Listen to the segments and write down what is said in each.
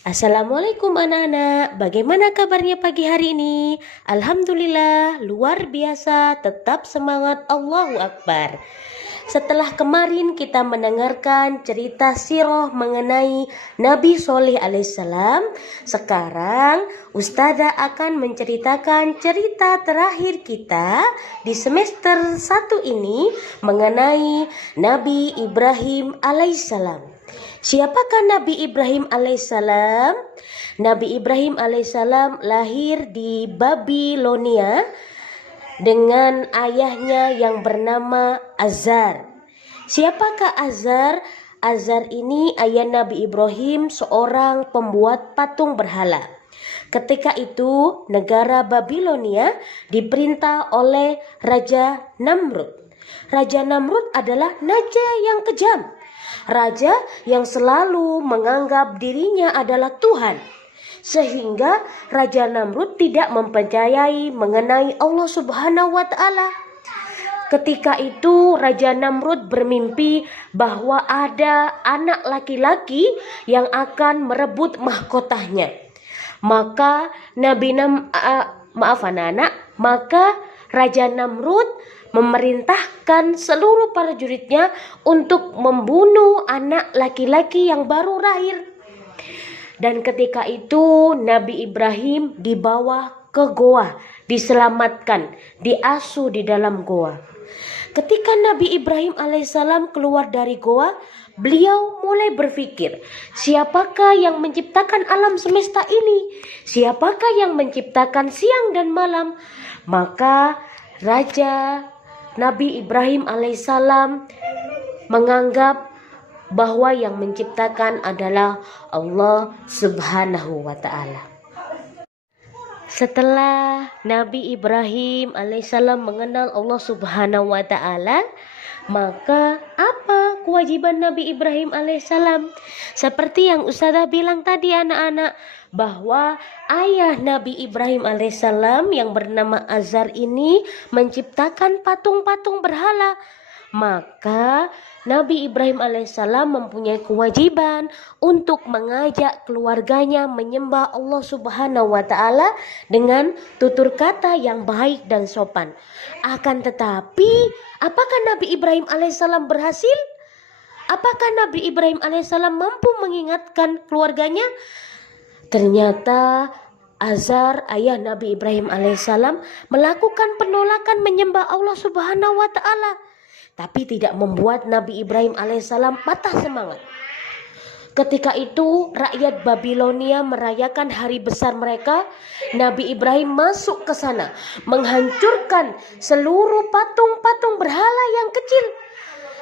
Assalamualaikum anak-anak, bagaimana kabarnya pagi hari ini? Alhamdulillah, luar biasa, tetap semangat, Allahu Akbar. Setelah kemarin kita mendengarkan cerita sirah mengenai Nabi Soleh alaihissalam, sekarang Ustazah akan menceritakan cerita terakhir kita di semester 1 ini mengenai Nabi Ibrahim alaihissalam. Siapakah Nabi Ibrahim alaihissalam? Nabi Ibrahim alaihissalam lahir di Babilonia dengan ayahnya yang bernama Azar. Siapakah Azar? Azar ini ayah Nabi Ibrahim, seorang pembuat patung berhala. Ketika itu negara Babilonia diperintah oleh Raja Namrud. Raja Namrud adalah raja yang kejam. Raja yang selalu menganggap dirinya adalah Tuhan. Sehingga Raja Namrud tidak mempercayai mengenai Allah Subhanahu wa Ta'ala. Ketika itu Raja Namrud bermimpi bahwa ada anak laki-laki yang akan merebut mahkotanya. Maka maka Raja Namrud memerintahkan seluruh prajuritnya untuk membunuh anak laki-laki yang baru lahir. Dan ketika itu Nabi Ibrahim dibawa ke goa, diselamatkan, diasuh di dalam goa. Ketika Nabi Ibrahim alaihissalam keluar dari goa, beliau mulai berpikir, siapakah yang menciptakan alam semesta ini? Siapakah yang menciptakan siang dan malam? Maka Raja Nabi Ibrahim alaihissalam menganggap bahwa yang menciptakan adalah Allah Subhanahu wa Ta'ala. Setelah Nabi Ibrahim alaihissalam mengenal Allah Subhanahu wa Ta'ala, maka apa kewajiban Nabi Ibrahim alaihissalam? Seperti yang Ustazah bilang tadi anak-anak, bahwa ayah Nabi Ibrahim alaihissalam yang bernama Azar ini menciptakan patung-patung berhala. Maka Nabi Ibrahim alaihissalam mempunyai kewajiban untuk mengajak keluarganya menyembah Allah Subhanahu wa Ta'ala dengan tutur kata yang baik dan sopan. Akan tetapi, apakah Nabi Ibrahim alaihissalam berhasil? Apakah Nabi Ibrahim alaihissalam mampu mengingatkan keluarganya? Ternyata Azar, ayah Nabi Ibrahim alaihissalam, melakukan penolakan menyembah Allah Subhanahu wa Ta'ala, tapi tidak membuat Nabi Ibrahim alaihissalam patah semangat. Ketika itu rakyat Babilonia merayakan hari besar mereka. Nabi Ibrahim masuk ke sana, menghancurkan seluruh patung-patung berhala yang kecil,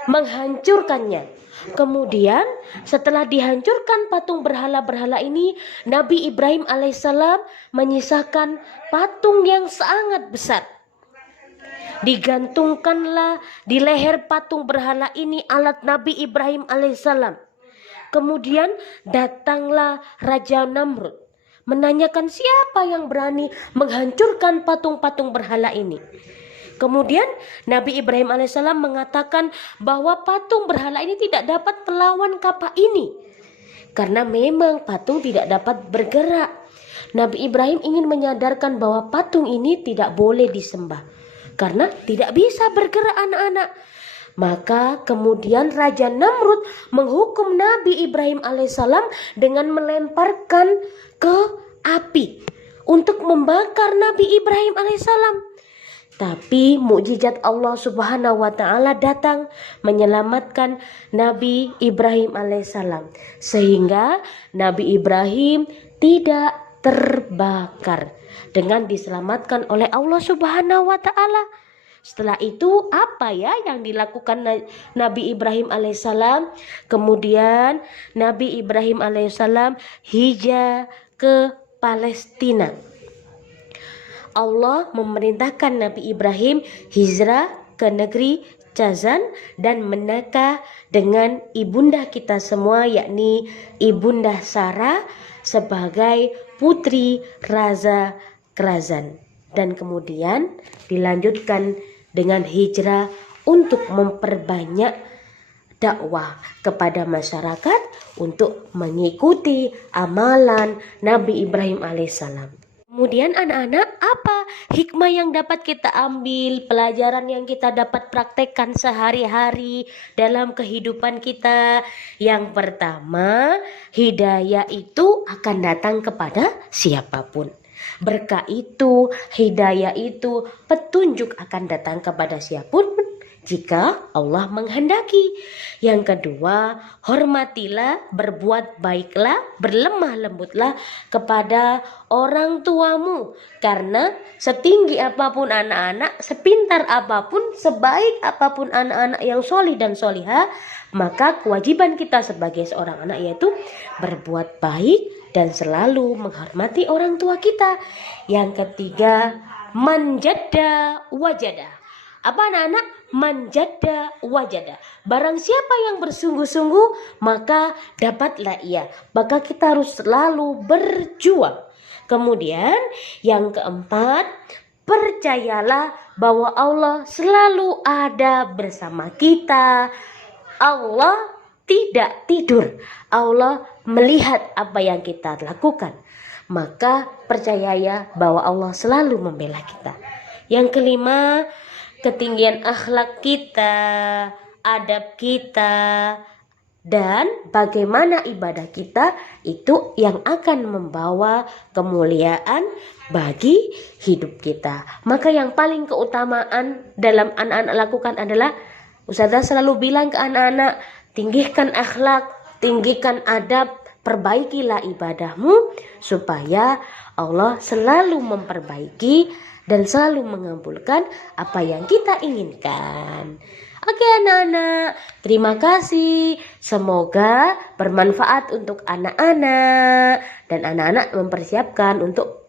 menghancurkannya. Kemudian setelah dihancurkan patung berhala-berhala ini, Nabi Ibrahim alaihissalam menyisakan patung yang sangat besar. Digantungkanlah di leher patung berhala ini alat Nabi Ibrahim alaihissalam. Kemudian datanglah Raja Namrud menanyakan siapa yang berani menghancurkan patung-patung berhala ini. Kemudian Nabi Ibrahim alaihissalam mengatakan bahwa patung berhala ini tidak dapat melawan kapal ini, karena memang patung tidak dapat bergerak. Nabi Ibrahim ingin menyadarkan bahwa patung ini tidak boleh disembah karena tidak bisa bergerak anak-anak. Maka kemudian Raja Namrud menghukum Nabi Ibrahim alaihissalam dengan melemparkan ke api untuk membakar Nabi Ibrahim alaihissalam. Tapi mukjizat Allah Subhanahu wa Ta'ala datang menyelamatkan Nabi Ibrahim alaihissalam, sehingga Nabi Ibrahim tidak terbakar dengan diselamatkan oleh Allah Subhanahu wa Ta'ala. Setelah itu apa ya yang dilakukan Nabi Ibrahim alaihissalam? Kemudian Nabi Ibrahim alaihissalam hijrah ke Palestina. Allah memerintahkan Nabi Ibrahim hijrah ke negeri Jazan dan menikah dengan ibunda kita semua, yakni ibunda Sarah sebagai putri Raja Krazan. Dan kemudian dilanjutkan dengan hijrah untuk memperbanyak dakwah kepada masyarakat untuk mengikuti amalan Nabi Ibrahim alaihissalam. Kemudian anak-anak, apa hikmah yang dapat kita ambil, pelajaran yang kita dapat praktekkan sehari-hari dalam kehidupan kita? Yang pertama, hidayah itu akan datang kepada siapapun. Berkah itu, hidayah itu, petunjuk akan datang kepada siapapun jika Allah menghendaki. Yang kedua, hormatilah, berbuat baiklah, berlemah lembutlah kepada orang tuamu. Karena setinggi apapun anak-anak, sepintar apapun, sebaik apapun anak-anak yang solih dan solihah, maka kewajiban kita sebagai seorang anak yaitu berbuat baik dan selalu menghormati orang tua kita. Yang ketiga, manjada wajada. Apa anak-anak? Manjada wajada. Barang siapa yang bersungguh-sungguh, maka dapatlah ia. Maka kita harus selalu berjuang. Kemudian yang keempat, percayalah bahwa Allah selalu ada bersama kita. Allah tidak tidur. Allah melihat apa yang kita lakukan. Maka percaya bahwa Allah selalu membela kita. Yang kelima, ketinggian akhlak kita, adab kita, dan bagaimana ibadah kita itu yang akan membawa kemuliaan bagi hidup kita. Maka yang paling keutamaan dalam anak-anak lakukan adalah, Ustazah selalu bilang ke anak-anak, tinggikan akhlak, tinggikan adab, perbaikilah ibadahmu supaya Allah selalu memperbaiki dan selalu mengabulkan apa yang kita inginkan. Oke anak-anak, terima kasih. Semoga bermanfaat untuk anak-anak dan anak-anak mempersiapkan untuk